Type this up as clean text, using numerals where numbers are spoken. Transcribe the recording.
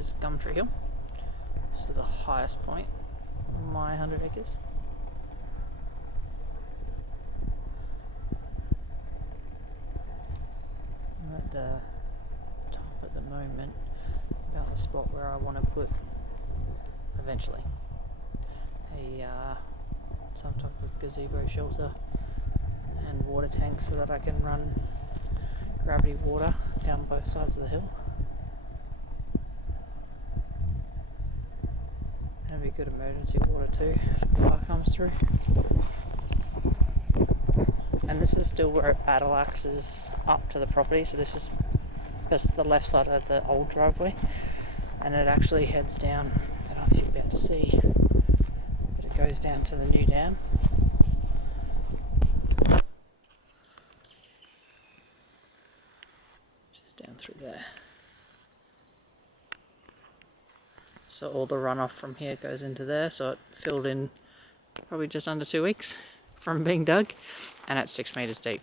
is Gumtree Hill. So the highest point on my 100 acres. I'm at the top at the moment, about the spot where I want to put eventually some type of gazebo shelter and water tank so that I can run gravity water down both sides of the hill. That'd be good emergency water too if the fire comes through. And this is still where it battle axes up to the property, so this is just the left side of the old driveway, and it actually heads down, I don't know if you'll be able to see, but it goes down to the new dam. Just down through there. So all the runoff from here goes into there, so it filled in probably just under 2 weeks from being dug, and it's 6 meters deep.